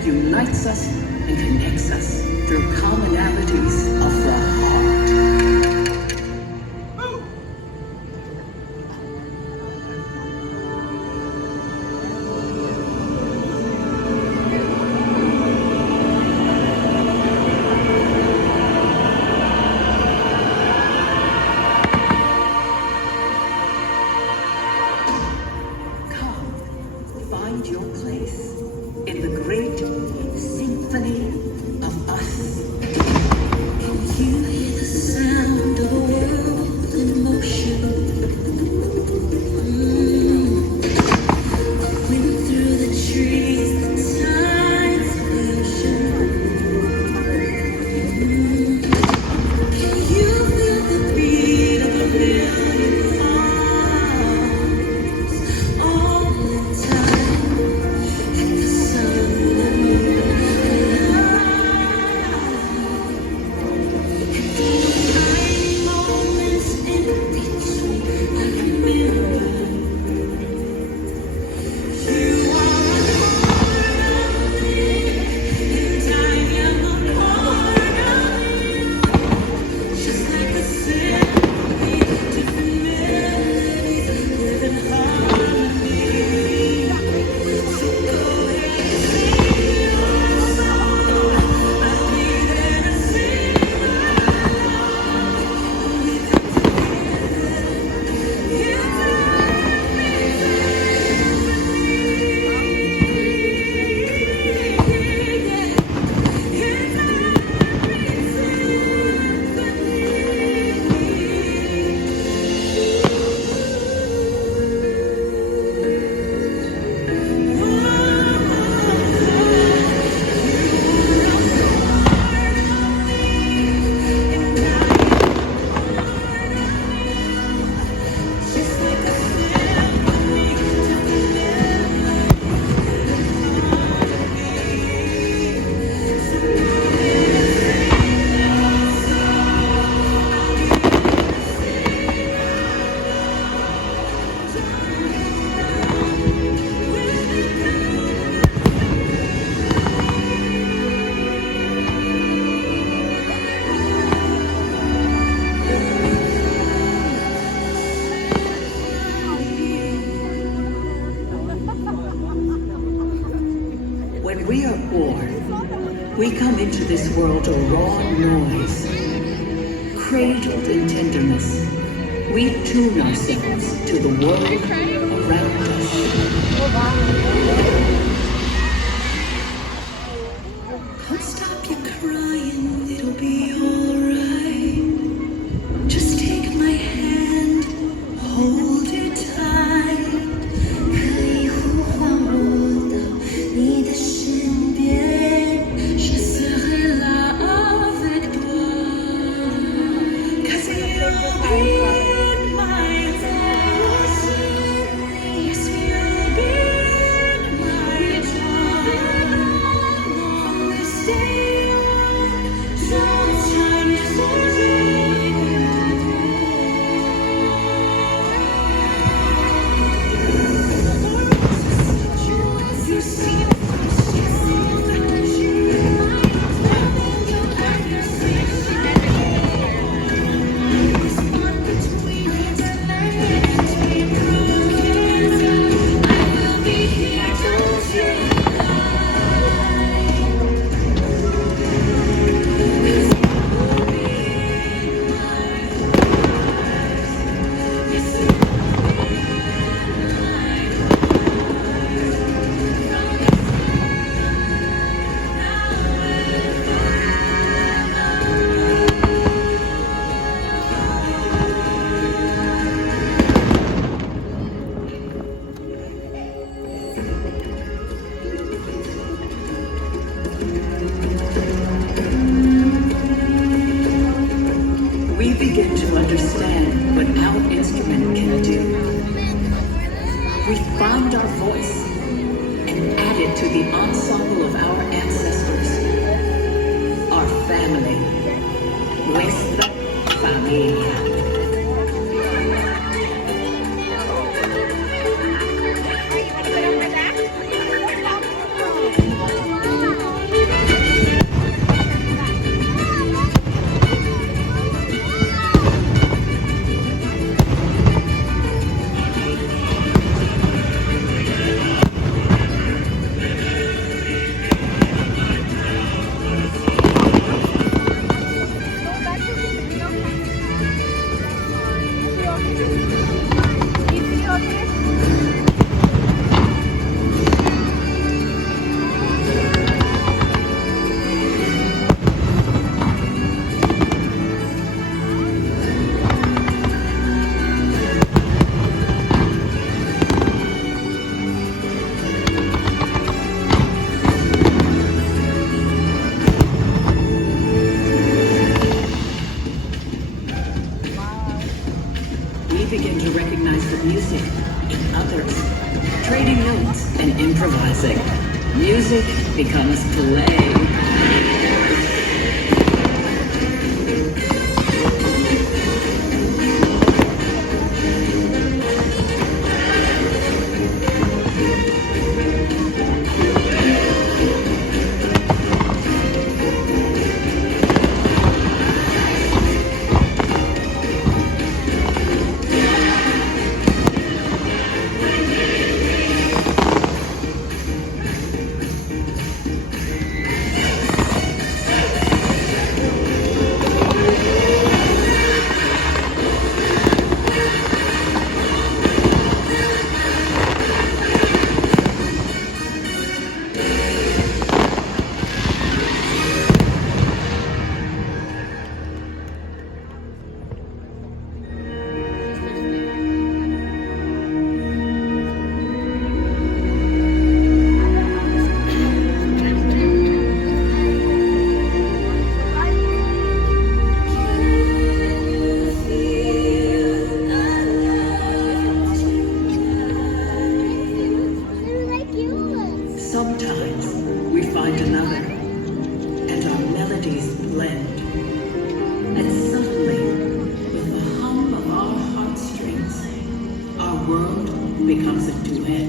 that unites us and connects us through commonalities of the heart. Come, find your place in the great symphony of us. Can you hear the sound of a world in motion? Wind through the trees, the tides of the ocean. Can you feel the beat of a million hearts all the time? And the sun and moon and the tiny moments in between. I remember you are a part of me, and I am a part of you. Just like a symphony, different melodies live in harmony. So go ahead, sing your song. I'll be there to sing just like a symphony, different When we are born, we come into this world a raw noise. Cradled in tenderness, we tune ourselves to the world around us. Don't stop your crying, it'll be alright. Just take my hand, hold it tight. 可以呼唤我到你的身边，Je serai là avec toi. 'Cause you'll be in my ocean. Yes, you'll be in my Play. Sometimes we find another, and our melodies blend. And suddenly, with the hum of our heartstrings, our world becomes a duet.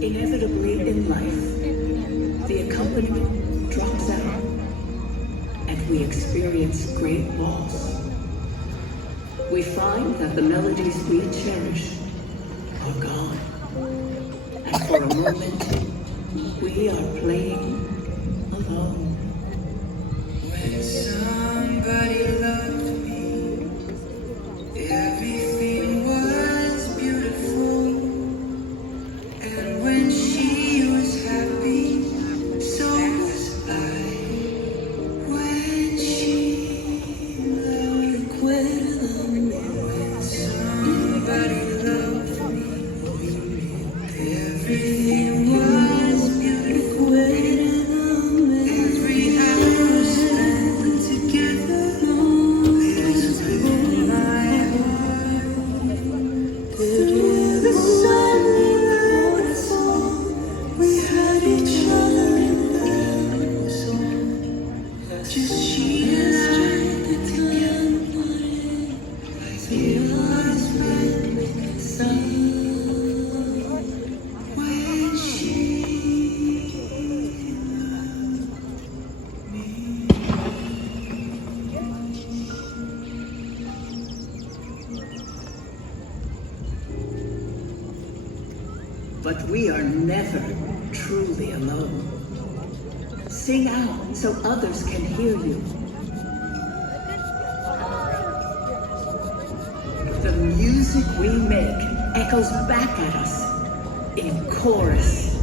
Inevitably in life, the accompaniment drops out, and we experience great loss. We find that the melodies we cherish are gone, and for a moment, we are playing alone. When somebody loved me, everything was beautiful. And when she was happy, so was I. When she loved, recuérdame. When somebody loved me, everything was beautiful. Every hour spent together, this blew my heart. Through the sun, we had each other in the song. Just she and I together, like it was with the sun. When she loved me. But we are never truly alone. Sing out so others can hear you. The music we make echoes back at us in chorus,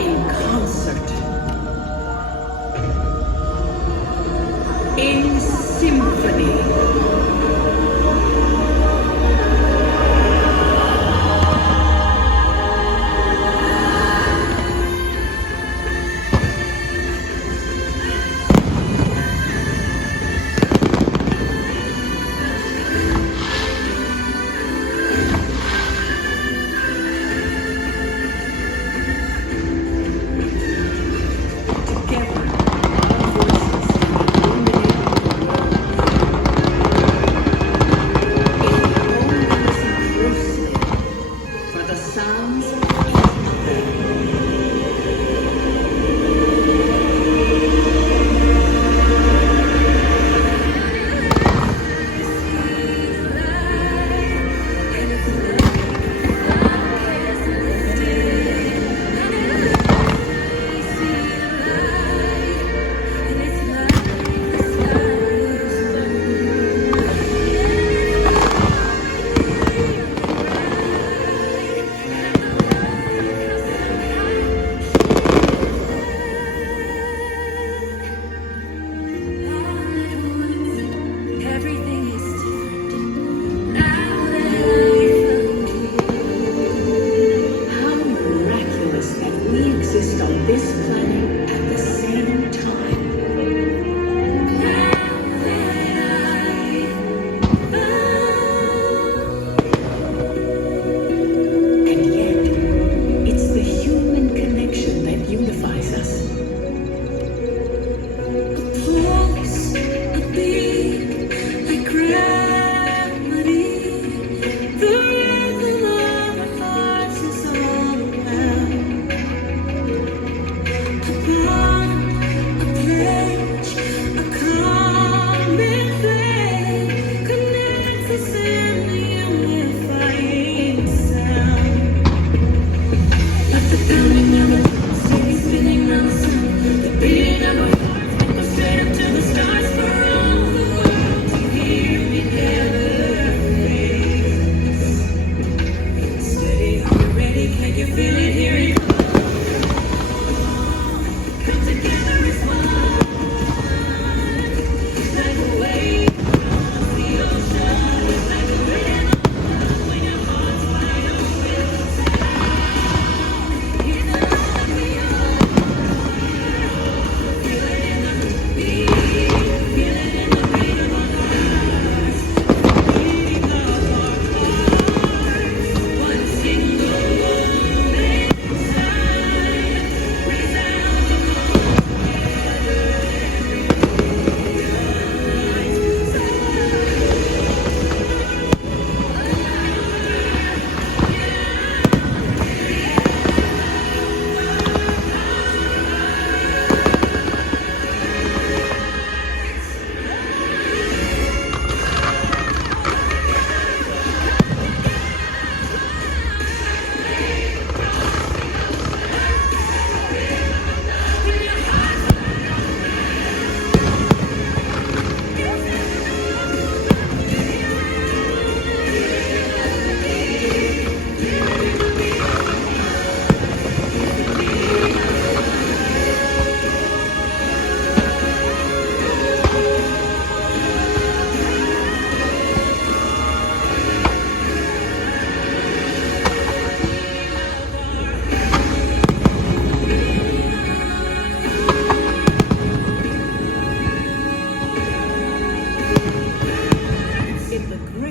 in concert, in symphony.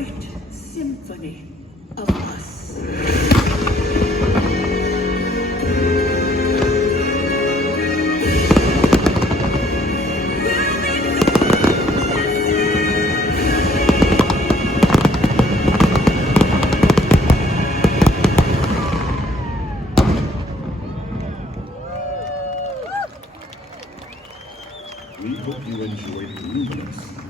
great symphony of us. We hope you enjoyed Luminous